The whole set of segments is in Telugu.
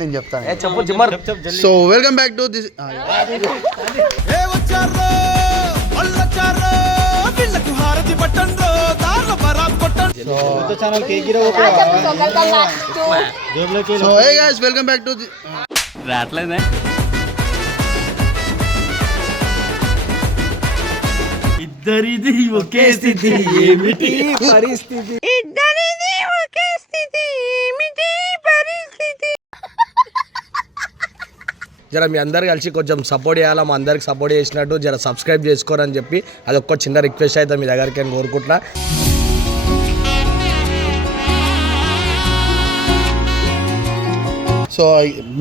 నేను చెప్తాను. So welcome back to this. So hey guys welcome back to రాట్లేదే ఇద్దరిది ఒకే స్థితి ఏమిటి పరిస్థితి జర మీ అందరు కలిసి కొంచెం సపోర్ట్ చేయాలా, మా అందరికి సపోర్ట్ చేసినట్టు జర సబ్స్క్రైబ్ చేసుకోరని చెప్పి అదొక చిన్న రిక్వెస్ట్ అయితే మీ దగ్గరికి నేను కోరుకుంటున్నా. సో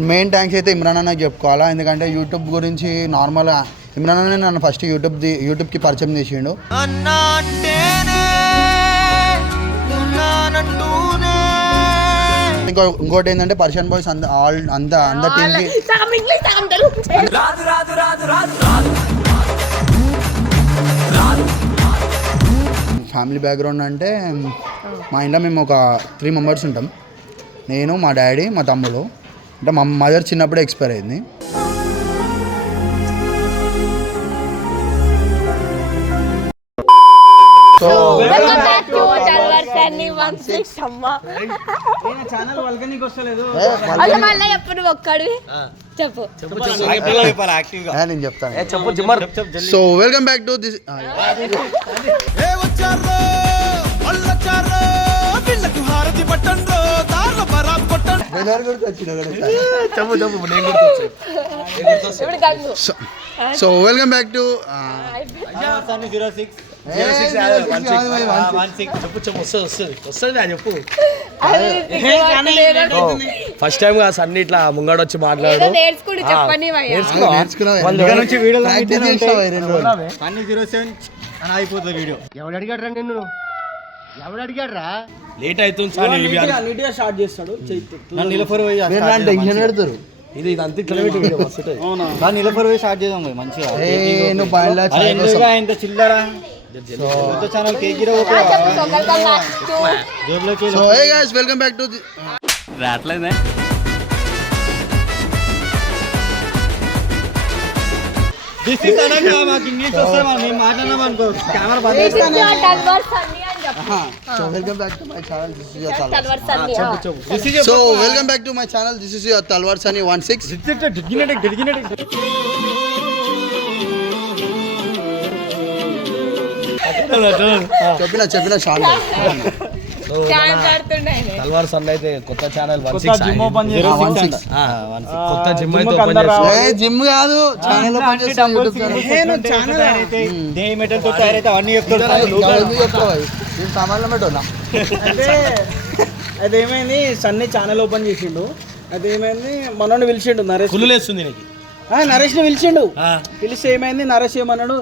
మెయిన్ థ్యాంక్స్ అయితే ఇమ్రాన్ అన్నకి చెప్పుకోవాలా, ఎందుకంటే యూట్యూబ్ గురించి నార్మల్గా ఇమ్రాన్ అన్న నన్ను ఫస్ట్ యూట్యూబ్కి పరిచయం చేసిండు. ఇంకోటి ఏంటంటే పర్షియన్ బాయ్స్ అంత టీమ్కి ఫ్యామిలీ బ్యాక్గ్రౌండ్ అంటే మా ఇంట్లో మేము ఒక 3 మెంబర్స్ ఉంటాం. నేను, మా డాడీ, మా తమ్ముడు. అంటే మా మదర్ చిన్నప్పుడే ఎక్స్పైర్ అయింది. నేను చెప్తాను. So welcome back to this. So welcome back to first time గా సన్ని ఇట్లా ముంగడొచ్చి మాట్లాడు అయిపోతుంది వీడియో. ఎవడు అడిగాడు నిన్ను? ఎవడు అడిగాడ్రా? లేట్ అవుతుంది స్టార్ట్ చేస్తాడు. పెడతారు ఇది అంత కిలోమీటర్ స్టార్ట్ చేద్దాం మంచిగా. ఇంత చిల్లరా ఛానల్ వెల్కమ్ బ్యాక్ టు రాట్లేదే ఇంగ్లీష్ వస్తే మేము మాట్లాడినాం అనుకో camera So welcome back to my channel. This is your Talwar Sunny. So welcome back to my channel. This is your Talwar Sunny 16. చెప్పిన షాన్ తల్వార్ సన్ అయితే కొత్త ఛానల్ జిమ్ కాదు ఛానల్ అంటే అదేమైంది సన్నీ ఛానల్ ఓపెన్ చేసిండు. అదేమైంది మనోడిని పిలిచిండు నరేష్. నరేష్ ని పిలిస్తే ఏమైంది, నరేష్ ఏమన్నాడు,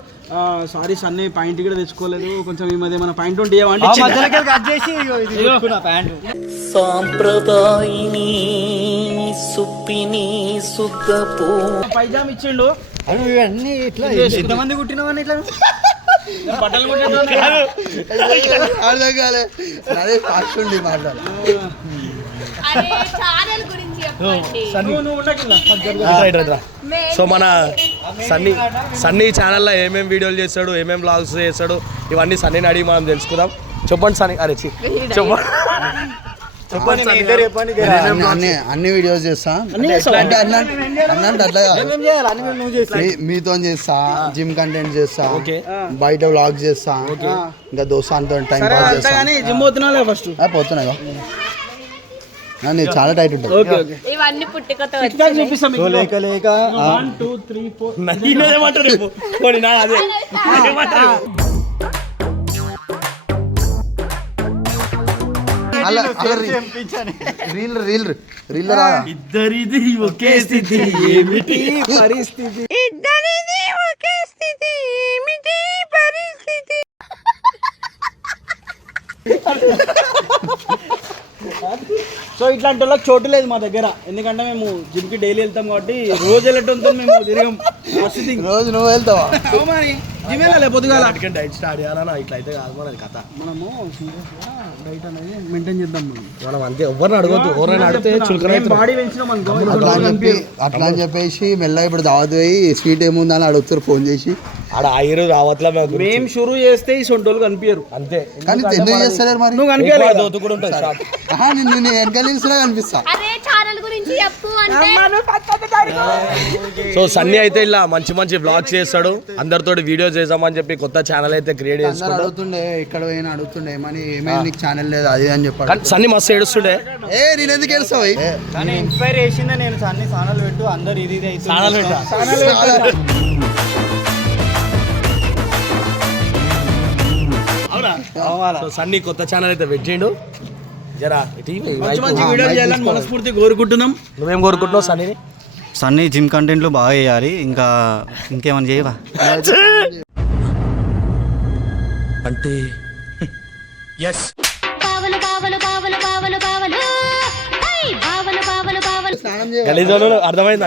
సారీ సన్నీ పాయింట్ కూడా తెచ్చుకోలేదు, కొంచెం ఈ మధ్య మన పాయింట్ ఉంటే పైజామ్ ఇచ్చిండు. అన్ని ఇట్లా ఎంతమంది కుట్టినావని ఇట్లా బట్టలు సో మన సన్నీ ఛానల్లో ఏమేమి వీడియోలు చేస్తాడు, ఏమేమి వ్లాగ్స్ చేస్తాడు, ఇవన్నీ సన్నీని అడిగి మనం తెలుసుకుందాం. చెప్పండి సన్నీ. అరే చెప్పండి అన్ని వీడియోస్ చేస్తా, మీతో చేస్తా, జిమ్ కంటెంట్ చేస్తా, బయట వ్లాగ్ చేస్తా, ఇంకా దోస్తాంతో టైం పాస్ చేస్తా. జిమ్ పోతున్నా ఫస్ట్ పోతున్నా చాలా టైట్ ఉంటుంది. ఇవన్నీ పుట్టుకతో చూపిస్తాం. ఇద్దరిది ఒకే స్థితి ఏమిటి పరిస్థితి సో ఇట్లాంటి వాళ్ళకి చోటు లేదు మా దగ్గర, ఎందుకంటే మేము జిమ్ కి డైలీ వెళ్తాం కాబట్టి రోజు వెళ్ళటంతో మేము తిరిగాం. రోజు నువ్వు వెళ్తావా? మరి జిమ్ వెళ్ళాలి పొద్దుగాల డైట్ స్టార్ట్ చేయాలన్నా ఇట్లా అయితే కాదు మన కథ. మనము డైట్ అనేది మెయింటైన్ చేద్దాం మనం అంతే ఎవరిని అడగొద్దు, ఎవరైనా అడిగితే చులకన బాడీ పెంచినాం అనుకో అట్లా అని చెప్పేసి మెల్లగా ఇప్పుడు దావత్ పోయి స్వీట్ ఏముందని అడుగుతారు ఫోన్ చేసి. ఆడ ఆయిరు రావట్లే మేము షురూ చేస్తే ఈ సొంటోళ్ళు కనిపించరు అంతే. కానీ ఎందుకు చేస్తలేరు మరి? నువ్వు కనిపించలేదు దోతు కూడా ఉంటుంది షాప్. నేను వెనకాల నిలిచినా కనిపిస్తా. సో సన్నీ అయితే ఇలా మంచి మంచి బ్లాగ్స్ చేస్తాడు, అందరితో వీడియోస్ చేద్దామని చెప్పి కొత్త ఛానల్ అయితే క్రియేట్ చేస్తాడు. అడుగుతుండే ఇక్కడ పోయినా అడుగుతుండే ఏమని ఏమైనా నీకు ఛానల్ లేదు అది అని చెప్పాడు. కానీ సన్నీ మస్తు ఏడుస్తుండే. నేను ఎందుకు ఏడుస్తావు? కానీ ఇన్స్పైర్ చేసిందే నేను సన్నీ ఛానల్ పెట్టు అందరు ఇది సో సన్నీ కొత్త ఛానల్ అయితే పెట్టిండు. జరా మంచి మంచి వీడియోలు చేయాలని మనస్ఫూర్తి కోరుకుంటున్నాం. నువ్వేం కోరుకుంటున్నావు సన్నీని? సన్నీ జిమ్ కంటెంట్లు బాగా చేయాలి, ఇంకా ఇంకేమైనా చేయవా అంటే అర్థమైంది.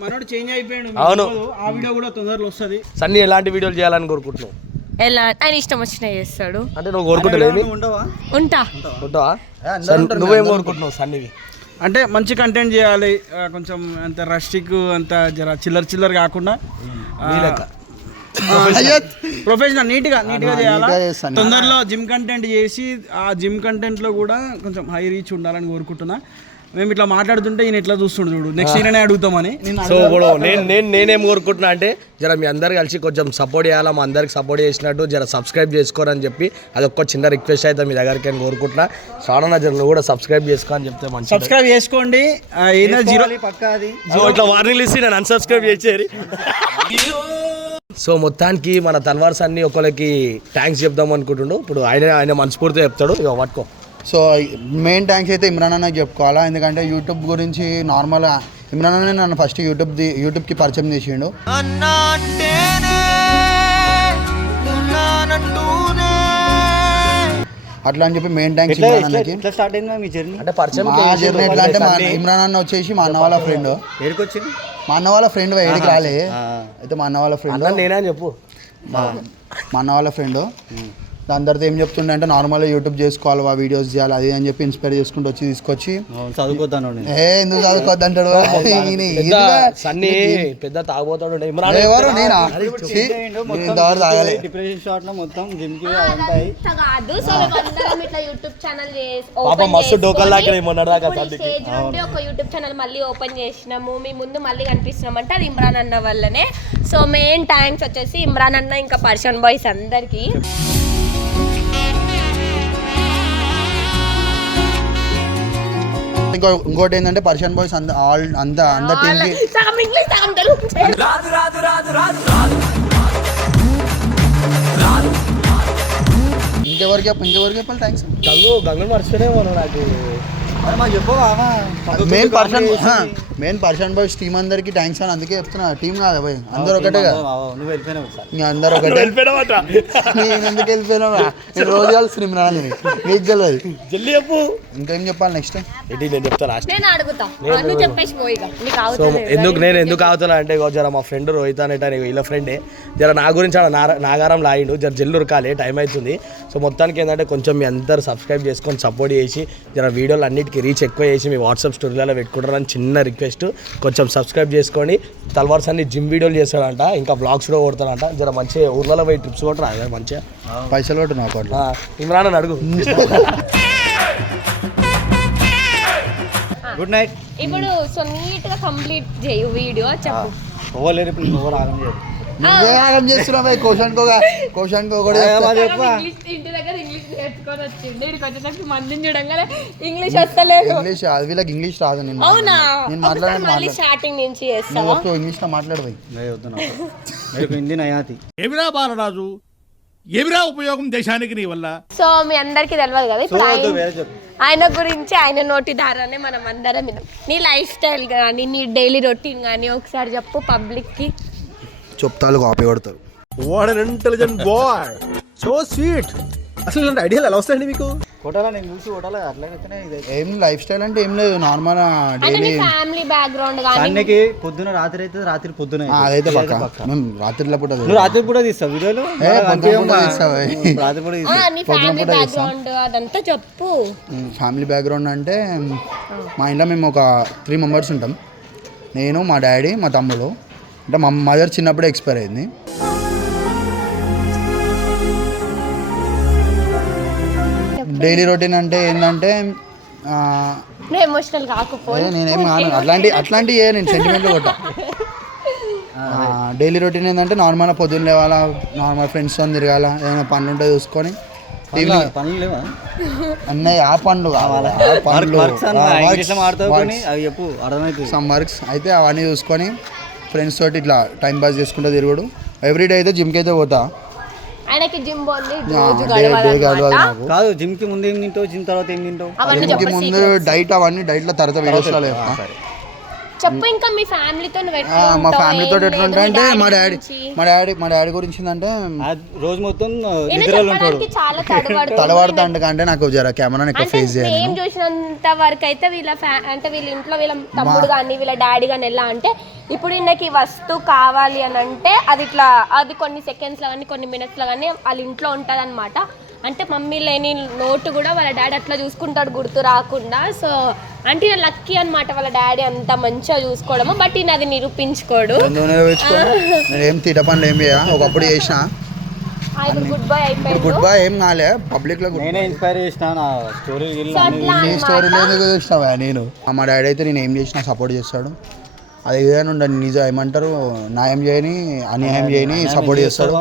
మనోడు చేంజ్ అయిపోయాడు. అవును, ఆ వీడియో కూడా తొందరలో వస్తుంది. సన్నీ ఎలాంటి వీడియోలు చేయాలని కోరుకుంటున్నావు? ఎలా ఆయన ఇష్టం వచ్చినా చేస్తాడు. అంటే నువ్వు కోరుకుంటలేవి ఉండవా? ఉంటా. ఉంటావా? నువ్వేం కోరుకుంటున్నావు సన్నీవి? అంటే మంచి కంటెంట్ చేయాలి, కొంచెం అంత రస్టిక్ అంత జర చిల్లర కాకుండా ప్రొఫెషనల్ నీట్గా చేయాలా. తొందరలో జిమ్ కంటెంట్ చేసి ఆ జిమ్ కంటెంట్లో కూడా కొంచెం హై రీచ్ ఉండాలని కోరుకుంటున్నా. మేము ఇట్లా మాట్లాడుతుంటే ఈయన ఎట్లా చూస్తుండు చూడు, నెక్స్ట్ ఈయననే అడుగుతామని. సో ఇప్పుడు నేనేం కోరుకుంటున్నా అంటే జర మీ అందరు కలిసి కొంచెం సపోర్ట్ చేయాలా, మా అందరికి సపోర్ట్ చేసినట్టు జర సబ్స్క్రైబ్ చేసుకోరని చెప్పి అదొక్క చిన్న రిక్వెస్ట్ అయితే మీ దగ్గరికి అని కోరుకుంటున్నా. సాడన జర నువ్వు కూడా సబ్స్క్రైబ్ చేసుకో అని చెప్తే మంచి సబ్స్క్రైబ్ చేసుకోండి. ఇట్లా వార్నింగ్ ఇచ్చి నేను అన్సబ్స్క్రైబ్ చేసేది. సో మొత్తానికి మన తల్వార్స్ అన్ని ఒకరికి థ్యాంక్స్ చెప్దాం అనుకుంటుండు. ఇప్పుడు ఆయన మనస్ఫూర్తిగా చెప్తాడు, ఇక పట్టుకో. సో మెయిన్ థ్యాంక్స్ అయితే ఇమ్రాన్ అన్నకి చెప్పుకోవాలా, ఎందుకంటే యూట్యూబ్ గురించి నార్మల్గా ఇమ్రాన్ అన్న నన్ను ఫస్ట్ యూట్యూబ్కి పరిచయం చేసిండు. అట్లా అని చెప్పి మెయిన్ థ్యాంక్స్ ఇమ్రాన్ అన్నకి. స్టార్ట్ అయిందా మీ జర్నీ? అంటే పరిచయం మా జర్నీ ఎట్లా అంటే ఇమ్రాన్ అన్న వచ్చేసి మా అన్న వాళ్ళ ఫ్రెండ్. ఏడుకొచ్చింది? మా అన్న వాళ్ళ ఫ్రెండ్ ఏడికి రాలే, అయితే మా అన్న వాళ్ళ ఫ్రెండ్. నేనే అని చెప్పు. మా అన్న వాళ్ళ ఫ్రెండ్. దాని తర్వాత ఏం చెప్తుండే అంటే నార్మల్గా యూట్యూబ్ చేసుకోవాలి, ఆ వీడియోస్ చేయాలి అది అని చెప్పి ఇన్స్పైర్ చేసుకుంటూ వచ్చి తీసుకొచ్చి చదువుకోతాను. ఎందుకు చదువుకోద్దు అంటాడు. సన్నీ పెద్ద తాగబోతాడు. ఎవరు నేనా? ఇంతవరకు తాగలే. డిప్రెషన్ షాట్ లో మొత్తం జిమ్ కి పాపం మస్తు డోకల్ దాకా మొన్నటి దాకా ఒక యూట్యూబ్ ఛానల్ మళ్ళీ ఓపెన్ చేసినాము, మీ ముందు మళ్ళీ కనిపిస్తున్నాం అంటే అది ఇమ్రాన్ అన్న వల్లనే. సో మెయిన్ థ్యాంక్స్ వచ్చేసి ఇమ్రాన్ అన్న ఇంకా పర్షన్ బాయ్స్ అందరికి. ఇంకోటి ఏంటంటే పర్షియన్ బాయ్స్ అంత టీంకి ఇంకెవరికి చెప్పాలి థ్యాంక్స్. గంగు మర్చిపోయామో నాకు. మెయిన్ పర్సన్ బాయ్స్ టీం అందరికి థ్యాంక్స్ అని అందుకే చెప్తున్నా. టీం కాదా పోయి అందరు ఒకటే కదా, అందరు ఒకటే. నేను ఎందుకు వెళ్ళిపోయినా రోజు కలిసి మీకు తెలియదు. జల్దీ చెప్పు. ఇంకేం చెప్పాలి నెక్స్ట్? నేను చెప్తాను లాస్ట్. నేను ఎందుకు అవుతున్నా అంటే జర మా ఫ్రెండ్ రోహిత్ అనేట వీళ్ళ ఫ్రెండే జర నా గురించి నాగారం లాగిండు. జర జల్లు ఉరకాలి, టైం అవుతుంది. సో మొత్తానికి ఏంటంటే కొంచెం మీ అందరు సబ్స్క్రైబ్ చేసుకొని సపోర్ట్ చేసి జర వీడియోలు అన్నిటికీ రీచ్ ఎక్కువ చేసి మీ వాట్సాప్ స్టోరీలలో పెట్టుకుంటారని చిన్న రిక్వెస్ట్. కొంచెం సబ్స్క్రైబ్ చేసుకోండి. తల్వార్స్ అన్ని జిమ్ వీడియోలు చేస్తాడంట, ఇంకా బ్లాగ్స్ కూడా కొడతాడంట. జర మంచిగా ఊర్లలో పోయి ట్రిప్స్ కొట్టరా మంచిగా పైసలు కొట్టు నాకు. ఇమ్రాన్ అని అడుగు. Good night. ఇప్పుడు సో నీట్ గా కంప్లీట్ చేయు వీడియో చెప్పు. పోలేరు ఇప్పుడు నువ్వు రాగం చేయదు. నువ్వే ఆగం చేస్తున్నావు. క్వశ్చన్ కూడా ఇంటి దగ్గర ఇంగ్లీష్ నేర్చుకొని వచ్చిండు. ఇక్కడికి వచ్చేసరికి మందిని చూడంగానే ఇంగ్లీష్ వస్తలేదు. ఇంగ్లీష్ వీళ్ళకి ఇంగ్లీష్ రాదు. నేను అవునా? నేను మాట్లాడాను. స్టార్టింగ్ నుంచి చేస్తావా? ఇంగ్లీష్ లో మాట్లాడబోయి హిందీ నయాతి. ఏమిరా బాలరాజు, ఏమిరా ఉపయోగం దేశానికి నీ వల్ల? సో మీ అందరికి తెలియదు కదా ఇప్పుడు ఆయన గురించి, ఆయన నోటి దారానే మనం అందరం విన్నాం. నీ లైఫ్ స్టైల్ కానీ నీ డైలీ రొటీన్ కానీ ఒకసారి చెప్పు పబ్లిక్ కి. చెప్తాలు కాపీ కొడతారు. What an intelligent boy, so sweet. అసలు ఇలాంటి ఐడియాలు ఎలా వస్తాయండి మీకు? కొట్టాలా నేను చూసి కొట్టాలా అట్లయితేనే ఇది ఏం లైఫ్ స్టైల్ అంటే ఏం లేదు, నార్మల్ డైలీ. ఫ్యామిలీ బ్యాక్గ్రౌండ్ కానీ సండేకి పొద్దున రాత్రి అయితే రాత్రి పొద్దున అదైతే పక్క. మేము రాత్రిలో పూట నువ్వు రాత్రి పూట తీస్తావు వీడియోలు? రాత్రి పూట నీ ఫ్యామిలీ బ్యాక్గ్రౌండ్ అదంతా చెప్పు. ఫ్యామిలీ బ్యాక్గ్రౌండ్ అంటే మా ఇంట్లో మేము ఒక 3 మెంబర్స్ ఉంటాం. నేను, మా డాడీ, మా తమ్ముడు. అంటే మా మదర్ చిన్నప్పుడే ఎక్స్పైర్ అయింది. డైలీ రొటీన్ అంటే ఏంటంటే నువ్వు ఎమోషనల్ కాకపోతే నేనేం కాను అట్లాంటి నేను సెంటిమెంట్లో కొట్టా. డైలీ రొటీన్ ఏంటంటే నార్మల్గా పొద్దున్న లేవాలా, నార్మల్ ఫ్రెండ్స్తో తిరగాల, ఏమైనా పనులు ఉంటే చూసుకొని పనులు లేవా అన్నయ్య ఆ పనులు కావాలి, అవి చెప్పు అర్థమవుతుంది. సమ్ వర్క్స్ అయితే అవన్నీ చూసుకొని ఫ్రెండ్స్ తోటి ఇట్లా టైం పాస్ చేసుకుంటూ తిరుగుడు. ఎవ్రీడే అయితే జిమ్కి అయితే పోతా. ఆయనకి జిమ్ బాగుంది కాదు. జిమ్ కి ముందు ఏం తింటావు, జిమ్ తర్వాత ఏం తింటావు? జిమ్కి ముందు డైట్ అవన్నీ డైట్లో తర్వాత వీడియోస్లో లేపుతా. చెప్పు. ఇంకా మీ ఫ్యామిలీతో మా ఫ్యామిలీతో ఎట్లా ఉంటా అంటే మా డాడీ గురించి ఏంటంటే రోజు మొత్తం నిద్రలో ఉంటాడు. చాలా తడబడతా అంటే నాకు జర కెమెరా ఎక్కువ ఫేస్ చేయాలి. ఏం చూసినంత వరకు అయితే అంటే వీళ్ళ ఇంట్లో వీళ్ళ తమ్ముడు కానీ వీళ్ళ డాడీ కానీ ఎలా అంటే ఇప్పుడు ఈయనకి వస్తువు కావాలి అని అంటే అది కొన్ని సెకండ్స్లో కానీ కొన్ని మినిట్స్లో కానీ వాళ్ళ ఇంట్లో ఉంటుంది అనమాట. అంటే మమ్మీ లేని నోటు కూడా వాళ్ళ డాడీ అట్లా చూసుకుంటాడు గుర్తు రాకుండా. సో అంటే ఈయన లక్కీ అనమాట వాళ్ళ డాడీ అంత మంచిగా చూసుకోవడము. బట్ ఈయన అది నిరూపించుకోడు. ఏం తీట పనులు ఏం చేయ, ఒకప్పుడు చేసిన గుడ్ బాయ్ అయిపోయింది. గుడ్ బాయ్ ఏం కాలే, పబ్లిక్ లో నేనే ఇన్స్పైర్ చేసిన నా స్టోరీ స్టోరీలో ఎందుకు చూసినావా? నేను మా డాడీ అయితే నేను ఏం చేసినా సపోర్ట్ చేస్తాడు. అది ఏదైనా ఉండదు, నిజం ఏమంటారు, న్యాయం చేయని అన్యాయం చేయని సపోర్ట్ చేస్తాడు.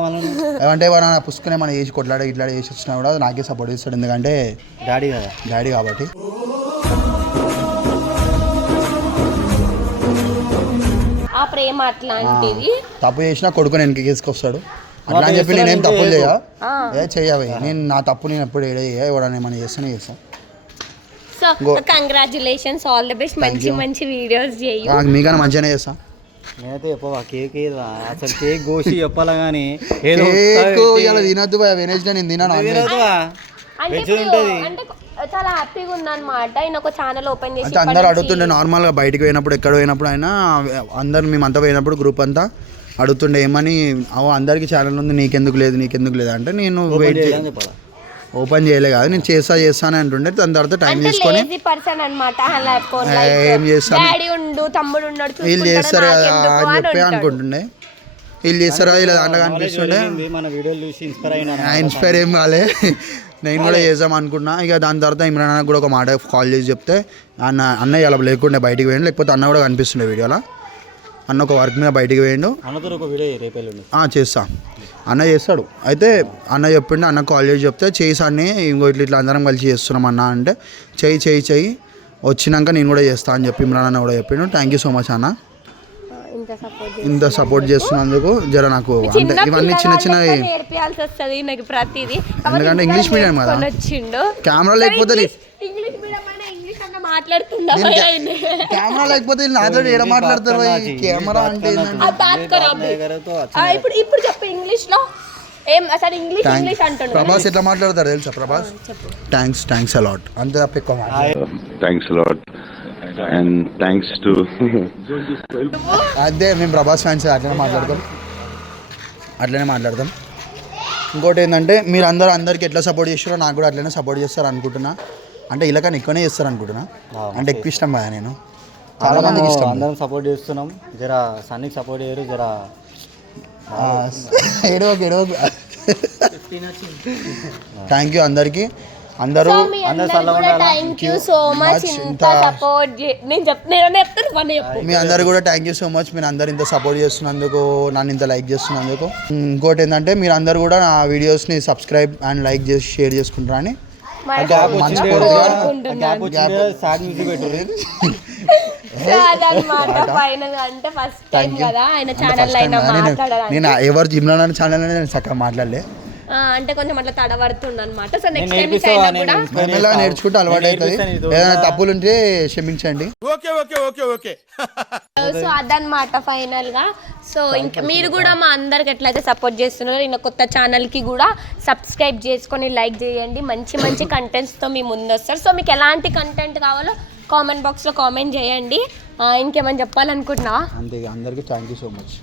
ఏమంటే ఏమైనా పుస్తకం ఏమైనా చేసి కొట్లాడ ఇట్లా చేసి వచ్చినా కూడా నాకే సపోర్ట్ చేస్తాడు. ఎందుకంటే డాడీ కాబట్టి. ఆ ప్రేమ అట్లాంటిది. తప్పు చేసినా కొడుకుని వెనక్కి తీసుకొస్తాడు. అట్లా అని చెప్పి నేనేం తప్పులు చెయ్యవి. నేను నా తప్పు నేను ఎప్పుడు ఎవడన్నా ఏమైనా చేస్తూనే చేస్తాను. So congratulations, all the best. మంచి వీడియోస్ చేయి. మీకన్నా మంచిగానే చేస్తా. నేనైతే చెప్పవా కేక్ అసలు కేక్ గోసి చెప్పాలా కానీ ఏదో తినద్దు వెనస్డే నేను తిన్నాను. అంటే చాలా హ్యాపీగా ఉందన్నమాట. ఆయన ఒక ఛానల్ ఓపెన్ చేసి అంటే అందరూ అడుగుతుండే నార్మల్గా బయటకు పోయినప్పుడు ఎక్కడ పోయినప్పుడు అయినా అందరు మేమంతా పోయినప్పుడు గ్రూప్ అంతా అడుగుతుండే ఏమని, అందరికీ ఛానల్ ఉంది నీకెందుకు లేదు అంటే నేను వెయిట్ ఓపెన్ చేయలే కాదు, నేను చేస్తానే అంటుండే. దాని తర్వాత టైం తీసుకొని ఏం చేస్తాను వీళ్ళు చేస్తారు కదా అని చెప్పి అనుకుంటుండే. వీళ్ళు చేస్తారు కదా ఇలా దాంట్లో కనిపిస్తుండే. ఇన్స్పైర్ ఏం కాలే, నేను కూడా చేద్దాం అనుకున్నా. ఇక దాని తర్వాత ఇమ్రాన్ అన్నకు కూడా ఒక మాట కాల్ చేసి చెప్తే అన్నయ్య అలా లేకుండే బయటికి పోయిండు, లేకపోతే అన్న కూడా కనిపిస్తుండే వీడియోలో. అన్న ఒక వర్క్ మీద బయటికి పోయిండు. చేస్తా అన్న చేస్తాడు. అయితే అన్న చెప్పిండు, అన్న కాల్ చేసి చెప్తే చేసాన్ని ఇంకో ఇట్లా అందరం కలిసి చేస్తున్నాం అన్న అంటే చెయ్యి వచ్చినాక నేను కూడా చేస్తా అని చెప్పి ఇమ్రాన్ అన్న కూడా చెప్పిండు. థ్యాంక్ యూ సో మచ్ అన్న, ఇంత సపోర్ట్ చేస్తున్నందుకు. జర నాకు అంటే ఇవన్నీ చిన్న నేర్పియాల్సి వస్తుంది నాకు ప్రతిదీ. ఎందుకంటే ఇంగ్లీష్ మీడియం కదా, కెమెరా లేకపోతే కెమెరా లేకపోతే నాతో ఏడ మాట్లాడతారు. కెమెరా అంటే ఇప్పుడు చెప్పు ఇంగ్లీష్ లో ఏం అసలు ఇంగ్లీష్ అంటున్నాడు. ప్రభాస్ ఎట్లా మాట్లాడతారు తెలుసా? ప్రభాస్ థ్యాంక్స్ అలాట్ అంతే తప్ప ఎక్కువ thanks a lot and thanks to అదే మేము ప్రభాస్ ఫ్యాన్స్ అట్లనే మాట్లాడతాం. ఇంకోటి ఏంటంటే మీరు అందరికి ఎట్లా సపోర్ట్ చేస్తారో నాకు కూడా అట్లనే సపోర్ట్ చేస్తారు అనుకుంటున్నా. అంటే ఇలాకని ఎక్కువనే చేస్తారు అనుకుంటున్నా. అంటే ఎక్కువ ఇష్టం కదా, నేను చాలా మందికి ఇష్టం. అందరం సపోర్ట్ చేస్తున్నాం. జర సన్నికి సపోర్ట్ చేయరు, జర ఏడవకు. థ్యాంక్ యూ అందరికీ. అందరూ మీ అందరు కూడా థ్యాంక్ యూ సో మచ్. మీరు అందరు ఇంత సపోర్ట్ చేస్తున్నందుకు, నన్ను ఇంత లైక్ చేస్తున్నందుకు. ఇంకోటి ఏంటంటే మీరు అందరు కూడా నా వీడియోస్ని సబ్స్క్రైబ్ అండ్ లైక్ చేసి షేర్ చేసుకుంటారని నేను ఎవరు జిమ్లో ఛానల్ నేను చక్కగా మాట్లాడలే. అంటే కొంచెం అట్లా తడబడుతుండ అనమాట. సో నెక్స్ట్ నేను టైం నేర్పిస్తావా? అయినా కూడా నేను మెల్లమెల్లగా నేర్చుకుంటే అలవాటు నేను అవుతుంది. నేర్పిస్తాను ఇది. ఏదైనా తప్పులు ఉంటే క్షమించండి. సో అదనమాట ఫైనల్ గా. సో ఇంకా మీరు కూడా మా అందరికి ఎట్లయితే సపోర్ట్ చేస్తున్నారో ఇంకా కొత్త ఛానల్ కి కూడా సబ్స్క్రైబ్ చేసుకొని లైక్ చేయండి. మంచి మంచి కంటెంట్స్ తో మీ ముందు వస్తారు. సో మీకు ఎలాంటి కంటెంట్ కావాలో కామెంట్ బాక్స్ లో కామెంట్ చేయండి. ఇంకేమైనా చెప్పాలనుకుంటున్నావా? అంతే, అందరికీ థ్యాంక్ యూ సో మచ్.